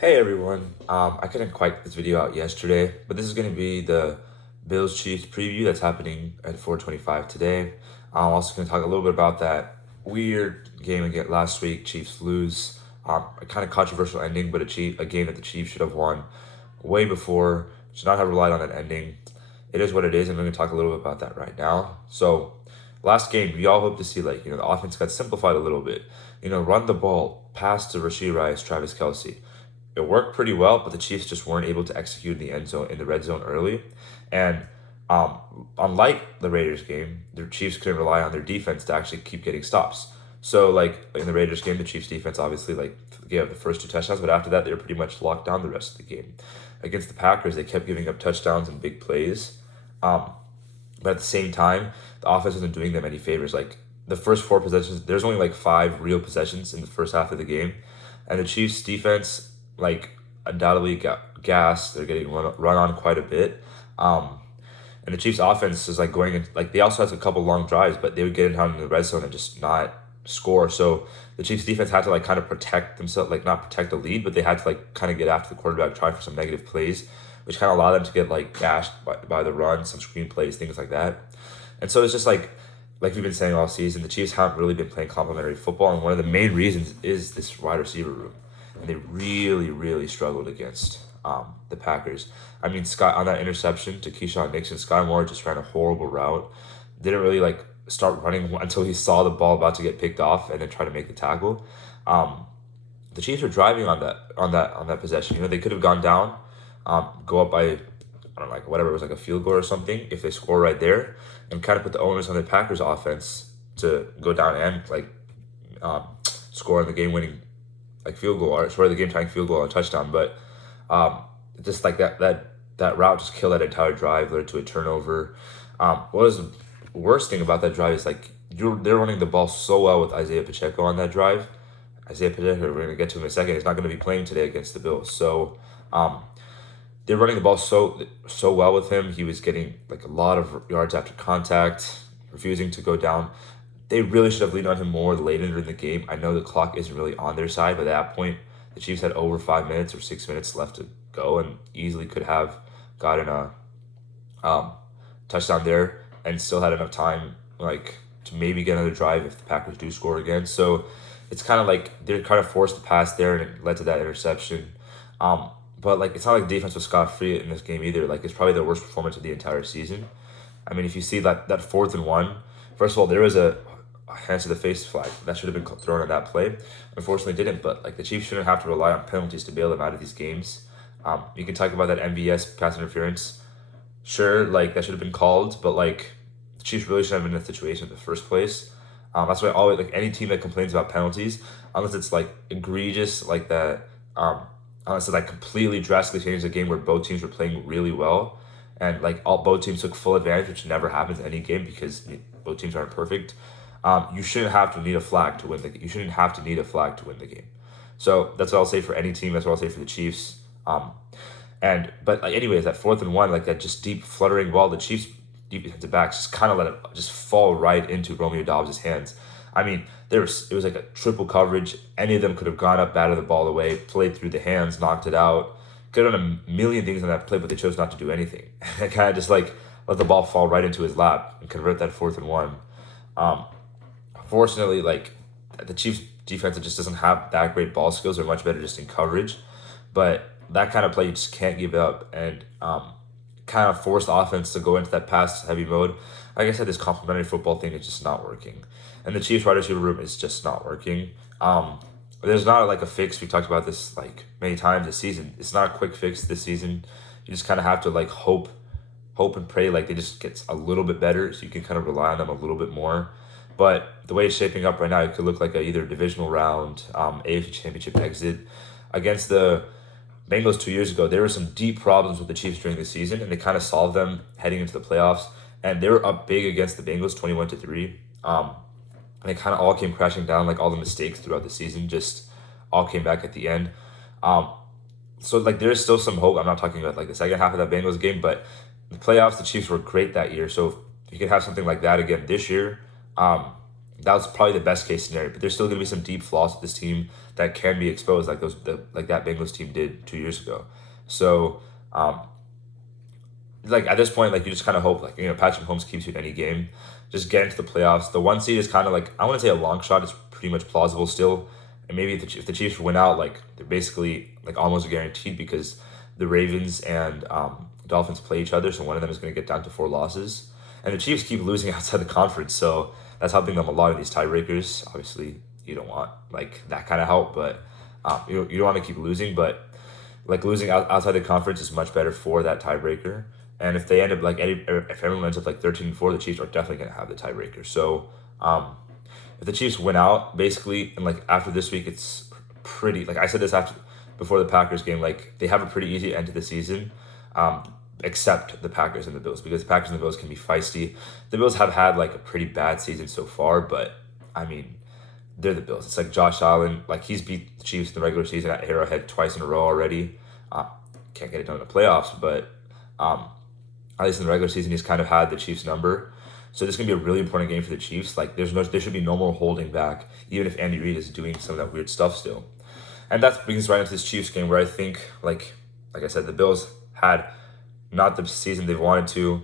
Hey everyone, I couldn't quite get this video out yesterday, but this is going to be the Bills Chiefs preview that's happening at 4:25 today. I'm also going to talk a little bit about that weird game again last week. Chiefs lose, a kind of controversial ending, but a game that the Chiefs should have won way before. Should not have relied on that ending. It is what it is, and we're going to talk a little bit about that right now. So, last game, we all hope to see the offense got simplified a little bit. Run the ball, pass to Rashee Rice, Travis Kelsey. It worked pretty well, but the Chiefs just weren't able to execute in the end zone in the red zone early. And unlike the Raiders game, the Chiefs couldn't rely on their defense to actually keep getting stops. So like in the Raiders game, the Chiefs defense obviously gave up the first two touchdowns, but after that they were pretty much locked down the rest of the game. Against the Packers, they kept giving up touchdowns and big plays. But at the same time, the offense wasn't doing them any favors. Like the first four possessions, there's only like five real possessions in the first half of the game, and the Chiefs defense undoubtedly got gassed. They're getting run on quite a bit. And the Chiefs offense is going in, they also had a couple long drives, but they would get in the red zone and just not score. So the Chiefs defense had to kind of protect themselves, not protect the lead, but they had to kind of get after the quarterback, try for some negative plays, which kind of allowed them to get gashed by the run, some screen plays, things like that. And so it's just like we've been saying all season, the Chiefs haven't really been playing complementary football, and one of the main reasons is this wide receiver room. And they really, really struggled against the Packers. I mean, Scott on that interception to Keyshawn Nixon, Sky Moore just ran a horrible route. Didn't really start running until he saw the ball about to get picked off, and then try to make the tackle. The Chiefs were driving on that possession. They could have gone down, go up by I don't know, whatever it was, a field goal or something if they score right there, and kind of put the onus on the Packers offense to go down and score on the game winning field goal, or score the game tying field goal or touchdown. But just that route just killed that entire drive, led to a turnover. What was the worst thing about that drive is they're running the ball so well with Isaiah Pacheco on that drive. Isaiah Pacheco, we're gonna get to him in a second, is not gonna be playing today against the Bills. So they're running the ball so well with him. He was getting a lot of yards after contact, refusing to go down. They really should have leaned on him more later in the game. I know the clock isn't really on their side, but at that point, the Chiefs had over 5 minutes or 6 minutes left to go, and easily could have gotten a touchdown there, and still had enough time to maybe get another drive if the Packers do score again. So it's kind of they're kind of forced to pass there, and it led to that interception. But it's not like the defense was scot free in this game either. It's probably the worst performance of the entire season. I mean, if you see that 4th and 1, first of all, there was a hands to the face flag that should have been thrown on that play. Unfortunately, didn't. But the Chiefs shouldn't have to rely on penalties to bail them out of these games. You can talk about that MVS pass interference. Sure, that should have been called, but the Chiefs really shouldn't have been in that situation in the first place. That's why I always any team that complains about penalties, unless it's egregious that, unless it completely drastically changes a game where both teams were playing really well, and both teams took full advantage, which never happens in any game because both teams aren't perfect. You shouldn't have to need a flag to win the game. You shouldn't have to need a flag to win the game. So that's what I'll say for any team. That's what I'll say for the Chiefs. But anyways, that 4th and 1, that just deep fluttering ball, the Chiefs deep defensive backs just kind of let it just fall right into Romeo Dobbs' hands. I mean, it was a triple coverage. Any of them could have gone up, batted the ball away, played through the hands, knocked it out. Could have done a million things on that play, but they chose not to do anything. And kind of just let the ball fall right into his lap and convert that 4th and 1. Fortunately, the Chiefs defense just doesn't have that great ball skills. They're much better just in coverage. But that kind of play you just can't give up, and kind of forced the offense to go into that pass heavy mode. Like I said, this complementary football thing is just not working. And the Chiefs wide receiver room is just not working. There's not a fix. We talked about this many times this season. It's not a quick fix this season. You just kind of have to hope and pray they just get a little bit better, so you can kind of rely on them a little bit more. But the way it's shaping up right now, it could look like either divisional round, AFC Championship exit. Against the Bengals 2 years ago, there were some deep problems with the Chiefs during the season, and they kind of solved them heading into the playoffs. And they were up big against the Bengals, 21-3. And it kind of all came crashing down, all the mistakes throughout the season just all came back at the end. So there's still some hope. I'm not talking about the second half of that Bengals game, but the playoffs, the Chiefs were great that year. So if you could have something like that again this year, that was probably the best case scenario. But there's still going to be some deep flaws with this team that can be exposed, like like that Bengals team did 2 years ago. So, like at this point, like you just kind of hope, like Patrick Mahomes keeps you in any game, just get into the playoffs. The 1 seed is kind of like, I want to say a long shot. It's pretty much plausible still, and maybe if the Chiefs win out, like they're basically like almost guaranteed because the Ravens and Dolphins play each other, so one of them is going to get down to 4 losses, and the Chiefs keep losing outside the conference, so that's helping them a lot in these tiebreakers. Obviously, you don't want like that kind of help, but you don't want to keep losing, but like losing outside the conference is much better for that tiebreaker. And if they end up if everyone ends up like 13-4, the Chiefs are definitely going to have the tiebreaker. So if the Chiefs win out, basically, and like after this week, it's pretty, like I said this before the Packers game, like they have a pretty easy end to the season, except the Packers and the Bills, because the Packers and the Bills can be feisty. The Bills have had like a pretty bad season so far, but I mean, they're the Bills. It's like Josh Allen, like he's beat the Chiefs in the regular season at Arrowhead twice in a row already. Can't get it done in the playoffs, but at least in the regular season, he's kind of had the Chiefs' number. So this is gonna be a really important game for the Chiefs. Like there should be no more holding back, even if Andy Reid is doing some of that weird stuff still. And that brings us right into this Chiefs game, where I think, like I said, the Bills had not the season they wanted to.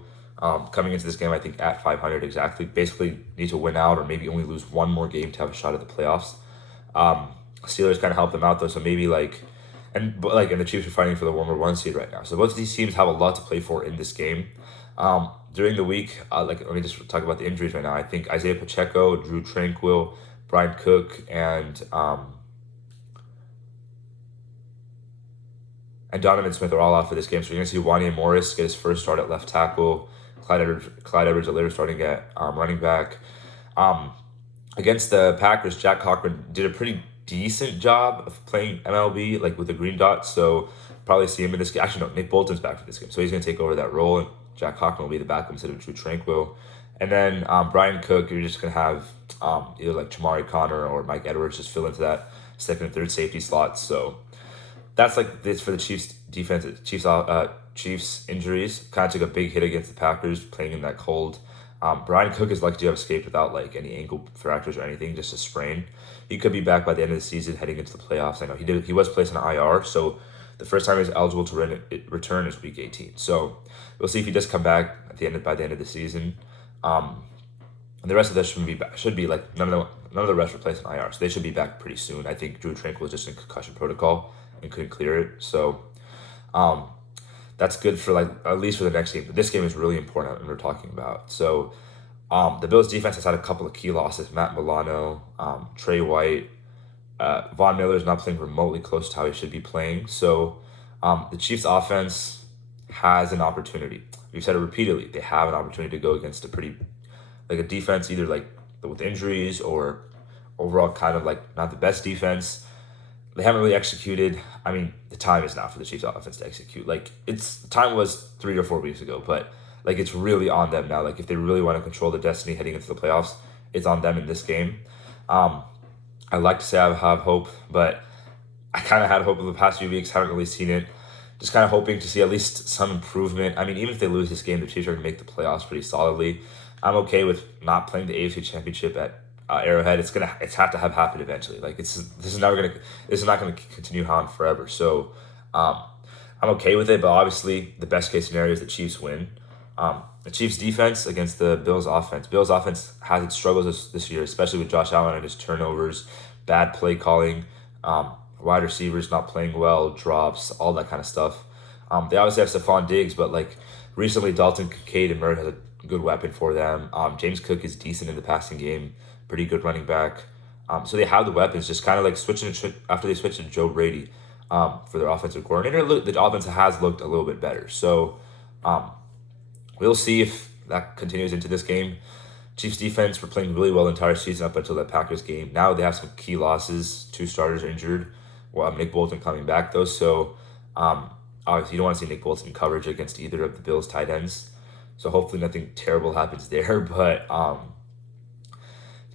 Coming into this game, I think at 500 exactly, basically need to win out or maybe only lose one more game to have a shot at the playoffs. Steelers kind of helped them out though, so maybe and the Chiefs are fighting for the warmer 1 seed right now. So both of these teams have a lot to play for in this game. During the week, let me just talk about the injuries right now. I think Isaiah Pacheco, Drew Tranquill, Brian Cook, and Donovan Smith are all out for this game. So you're going to see Wanya Morris get his first start at left tackle, Clyde Edwards-Helaire starting at running back. Against the Packers, Jack Cochran did a pretty decent job of playing MLB, like with the green dot. So probably see him in this game. Actually, no, Nick Bolton's back for this game. So he's going to take over that role, and Jack Cochran will be the backup instead of Drew Tranquill. And then Brian Cook, you're just going to have either like Chamari Connor or Mike Edwards just fill into that second and third safety slots. So that's like this for the Chiefs defense. Chiefs injuries kind of took a big hit against the Packers playing in that cold. Brian Cook is lucky to have escaped without like any ankle fractures or anything, just a sprain. He could be back by the end of the season, heading into the playoffs. I know he was placed on IR, so the first time he's eligible to return is week 18. So we'll see if he does come back by the end of the season. And the rest of this should be like none of the rest were placed on IR, so they should be back pretty soon. I think Drew Tranquill was just in concussion protocol and couldn't clear it. So that's good for like at least for the next game. But this game is really important that we're talking about. So the Bills defense has had a couple of key losses. Matt Milano, Trey White, Von Miller is not playing remotely close to how he should be playing. So the Chiefs offense has an opportunity. We've said it repeatedly. They have an opportunity to go against a defense, either like with injuries or overall kind of like not the best defense. They haven't really executed. I mean, the time is now for the Chiefs offense to execute. Like the time was 3 or 4 weeks ago, but like it's really on them now. Like if they really want to control the destiny heading into the playoffs, it's on them in this game. I like to say I have hope, but I kind of had hope in the past few weeks. Haven't really seen it. Just kind of hoping to see at least some improvement. I mean, even if they lose this game, the Chiefs are going to make the playoffs pretty solidly. I'm okay with not playing the AFC Championship at Arrowhead. It's have to have happened eventually. Like this is not gonna continue on forever. So I'm okay with it, but obviously the best case scenario is the Chiefs win. The Chiefs defense against the Bills offense. Bills offense has its struggles this year, especially with Josh Allen and his turnovers, bad play calling, wide receivers not playing well, drops, all that kind of stuff. They obviously have Stephon Diggs, but like recently Dalton Kincaid emerged as a good weapon for them. James Cook is decent in the passing game, pretty good running back. So they have the weapons, just kind of like after they switched to Joe Brady for their offensive coordinator. The offense has looked a little bit better. So we'll see if that continues into this game. Chiefs defense were playing really well the entire season up until that Packers game. Now they have some key losses. 2 starters are injured. Well, Nick Bolton coming back though. So obviously you don't want to see Nick Bolton in coverage against either of the Bills tight ends. So hopefully nothing terrible happens there. But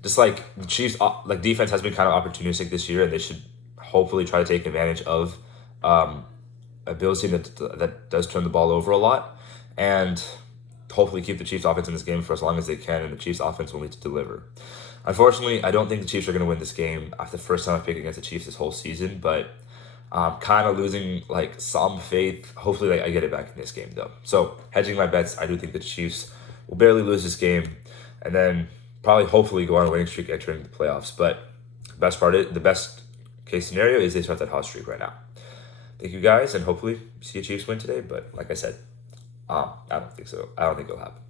just like the Chiefs, like defense has been kind of opportunistic this year, and they should hopefully try to take advantage of a Bills team that does turn the ball over a lot, and hopefully keep the Chiefs offense in this game for as long as they can, and the Chiefs offense will need to deliver. Unfortunately, I don't think the Chiefs are going to win this game after the first time I picked against the Chiefs this whole season, but I'm kind of losing like some faith. Hopefully, like, I get it back in this game though. So hedging my bets, I do think the Chiefs will barely lose this game, and then probably hopefully go on a winning streak entering the playoffs. But the best case scenario is they start that hot streak right now. Thank you guys, and hopefully see a Chiefs win today. But like I said, I don't think so. I don't think it'll happen.